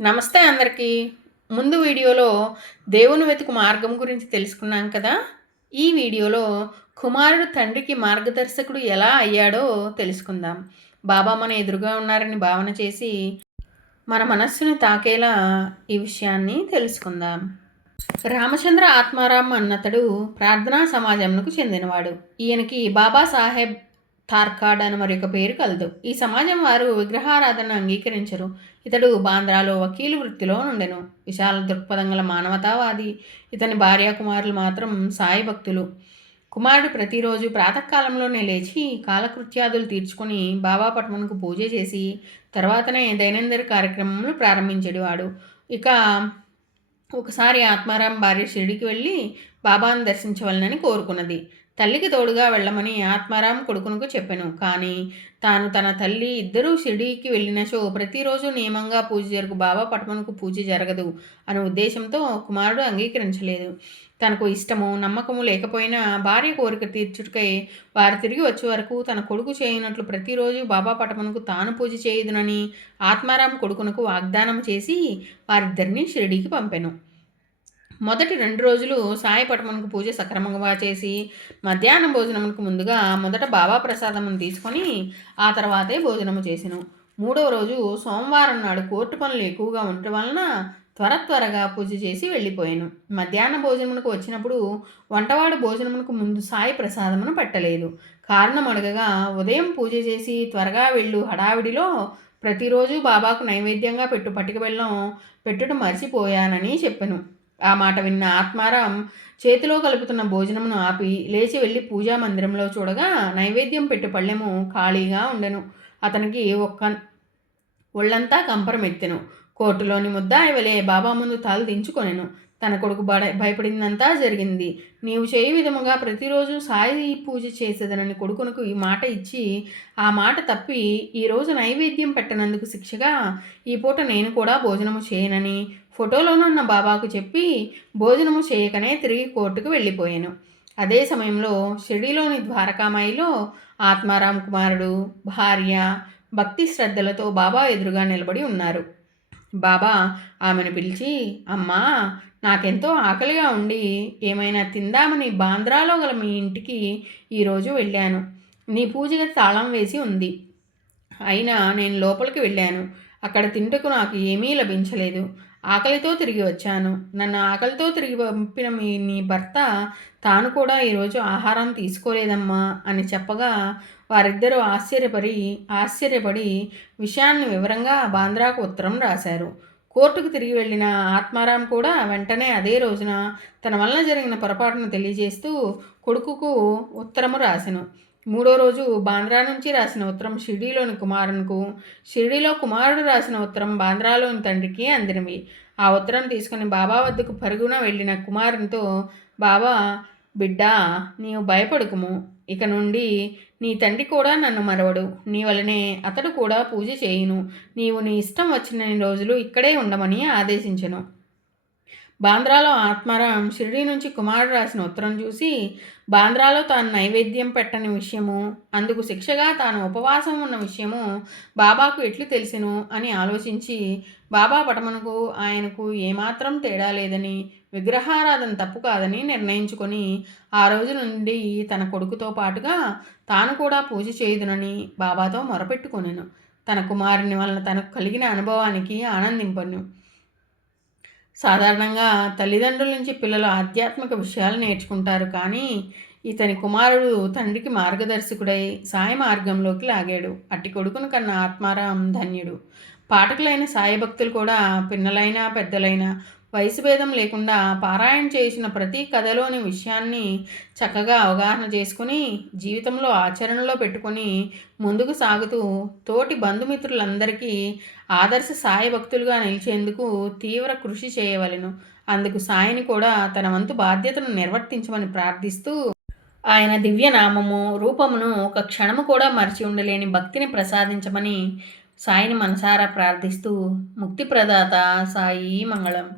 నమస్తే అందరికీ. ముందు వీడియోలో దేవుని వెతుకు మార్గం గురించి తెలుసుకున్నాం కదా? ఈ వీడియోలో కుమారుడు తండ్రికి మార్గదర్శకుడు ఎలా అయ్యాడో తెలుసుకుందాం. బాబా మన ఎదురుగా ఉన్నారని భావన చేసి మన మనస్సుని తాకేలా ఈ విషయాన్ని తెలుసుకుందాం. రామచంద్ర ఆత్మారాం అన్నతడు ప్రార్థనా సమాజంకు చెందినవాడు. ఈయనకి బాబాసాహెబ్ థార్కాడ్ అని మరొక పేరు కలదు. ఈ సమాజం వారు విగ్రహారాధన అంగీకరించరు. ఇతడు బాంద్రాలో వకీలు వృత్తిలో నుండెను. విశాల దృక్పథం గల మానవతావాది. ఇతని భార్యా కుమారులు మాత్రం సాయి భక్తులు. కుమారుడు ప్రతిరోజు ప్రాతకాలంలోనే లేచి కాలకృత్యాదులు తీర్చుకొని బాబా పట్మనకు పూజ చేసి తర్వాతనే దైనందిన కార్యక్రమములు ప్రారంభించేవాడు ఇక ఒకసారి ఆత్మారాం భార్య షిరిడికి వెళ్ళి బాబాను దర్శించవలనని కోరుకున్నది. తల్లికి తోడుగా వెళ్ళమని ఆత్మారాం కొడుకునకు చెప్పాను. కానీ తాను తన తల్లి ఇద్దరూ షిరిడీకి వెళ్ళినచో ప్రతిరోజు నియమంగా పూజ జరుగు బాబా పటమనుకు పూజ జరగదు అనే ఉద్దేశంతో కుమారుడు అంగీకరించలేదు. తనకు ఇష్టము నమ్మకము లేకపోయినా భార్య కోరిక తీర్చుటకై వారు తిరిగి వచ్చే వరకు తన కొడుకు చేయనట్లు ప్రతిరోజు బాబా పటమనుకు తాను పూజ చేయదునని ఆత్మారాం కొడుకునకు వాగ్దానం చేసి వారిద్దరిని షిరిడీకి పంపాను. మొదటి రెండు రోజులు సాయపటమునకు పూజ సక్రమంగా చేసి మధ్యాహ్నం భోజనమునకు ముందుగా మొదట బాబా ప్రసాదమును తీసుకొని ఆ తర్వాతే భోజనము చేసెను. మూడవ రోజు సోమవారం నాడు కోర్టు పనులు ఎక్కువగా ఉండటం వలన త్వర త్వరగా పూజ చేసి వెళ్ళిపోయాను. మధ్యాహ్న భోజనమునకు వచ్చినప్పుడు వంటవాడు భోజనమునకు ముందు సాయి ప్రసాదమును పెట్టలేదు. కారణం అడగగా ఉదయం పూజ చేసి త్వరగా వెళ్ళు హడావిడిలో ప్రతిరోజు బాబాకు నైవేద్యంగా పెట్టు పట్టుకు వెళ్ళం పెట్టుట మర్చిపోయానని చెప్పాను. ఆ మాట విన్న ఆత్మారాం చేతిలో కలుపుతున్న భోజనమును ఆపి లేచి వెళ్ళి పూజా మందిరంలో చూడగా నైవేద్యం పెట్టు పళ్ళెము ఖాళీగా ఉండెను. అతనికి ఒక్క ఒళ్ళంతా కంపరమెత్తెను. కోర్టులోని ముద్ద ఇవలే బాబా ముందు తల దించుకొనెను. తన కొడుకు బడ భయపడిందంతా జరిగింది. నీవు చేయి విధముగా ప్రతిరోజు సాయి పూజ చేసేదనని కొడుకునకు ఈ మాట ఇచ్చి ఆ మాట తప్పి ఈరోజు నైవేద్యం పెట్టనందుకు శిక్షగా ఈ పూట నేను కూడా భోజనము చేయనని ఫోటోలోనున్న బాబాకు చెప్పి భోజనము చేయకనే తిరిగి కోర్టుకు వెళ్ళిపోయాను. అదే సమయంలో షిరిడీలోని ద్వారకామాయిలో ఆత్మారాం కుమారుడు భార్య భక్తి శ్రద్ధలతో బాబా ఎదురుగా నిలబడి ఉన్నారు. బాబా ఆమెను పిలిచి అమ్మా నాకెంతో ఆకలిగా ఉండి ఏమైనా తిందామని బాంద్రాలో గల మీ ఇంటికి? ఈరోజు వెళ్ళాను. నీ పూజగా తాళం వేసి ఉంది. అయినా నేను లోపలికి వెళ్ళాను. అక్కడ తింటకు నాకు ఏమీ లభించలేదు. ఆకలితో తిరిగి వచ్చాను. నన్ను ఆకలితో తిరిగి పంపిన మీ నీ భర్త తాను కూడా ఈరోజు ఆహారం తీసుకోలేదమ్మా అని చెప్పగా వారిద్దరూ ఆశ్చర్యపడి ఆశ్చర్యపడి విషయాన్ని వివరంగా బాంద్రాకు ఉత్తరం రాశారు. కోర్టుకు తిరిగి వెళ్ళిన ఆత్మారాం కూడా వెంటనే అదే రోజున తన వలన జరిగిన పొరపాటును తెలియజేస్తూ కొడుకుకు ఉత్తరము రాసెను. మూడో రోజు బాంద్రా నుంచి రాసిన ఉత్తరం షిరిడీలోని కుమారునికు షిరిడీలో కుమారుడు రాసిన ఉత్తరం బాంద్రాలోని తండ్రికి అందినవి. ఆ ఉత్తరం తీసుకుని బాబా వద్దకు పరుగున వెళ్ళిన కుమారునితో బాబా బిడ్డ నీవు భయపడుకుము. ఇక నుండి నీ తండ్రి కూడా నన్ను మరవడు. నీ వలనే అతడు కూడా పూజ చేయును. నీవు నీ ఇష్టం వచ్చిన రోజులు ఇక్కడే ఉండమని ఆదేశించను. బాంద్రాలో ఆత్మారాం షిరిడి నుంచి కుమారుడు రాసిన ఉత్తరం చూసి బాంద్రాలో తాను నైవేద్యం పెట్టని విషయము అందుకు శిక్షగా తాను ఉపవాసం ఉన్న విషయము బాబాకు ఎట్లు తెలిసిను? అని ఆలోచించి బాబా పటమనకు ఆయనకు ఏమాత్రం తేడా లేదని విగ్రహారాధన తప్పు కాదని నిర్ణయించుకొని ఆ రోజు నుండి తన కొడుకుతో పాటుగా తాను కూడా పూజ చేయదునని బాబాతో మొరపెట్టుకొనెను. తన కుమారుని వలన తనకు కలిగిన అనుభవానికి ఆనందింపను. సాధారణంగా తల్లిదండ్రుల నుంచి పిల్లలు ఆధ్యాత్మిక విషయాలు నేర్చుకుంటారు. కానీ ఇతని కుమారుడు తండ్రికి మార్గదర్శకుడై సాయి మార్గంలోకి లాగాడు. అట్టి కొడుకును కన్న ఆత్మారాం ధన్యుడు. పాఠకులైన సాయి భక్తులు కూడా పిన్నలైనా పెద్దలైనా వయసు భేదం లేకుండా పారాయణ చేసిన ప్రతి కథలోని విషయాన్ని చక్కగా అవగాహన చేసుకుని జీవితంలో ఆచరణలో పెట్టుకొని ముందుకు సాగుతూ తోటి బంధుమిత్రులందరికీ ఆదర్శ సాయి భక్తులుగా నిలిచేందుకు తీవ్ర కృషి చేయవలెను. అందుకు సాయిని కూడా తన వంతు బాధ్యతను నిర్వర్తించమని ప్రార్థిస్తూ ఆయన దివ్యనామము రూపమును ఒక క్షణము కూడా మరిచి ఉండలేని భక్తిని ప్రసాదించమని సాయిని మనసారా ప్రార్థిస్తూ ముక్తి ప్రదాత సాయి మంగళం.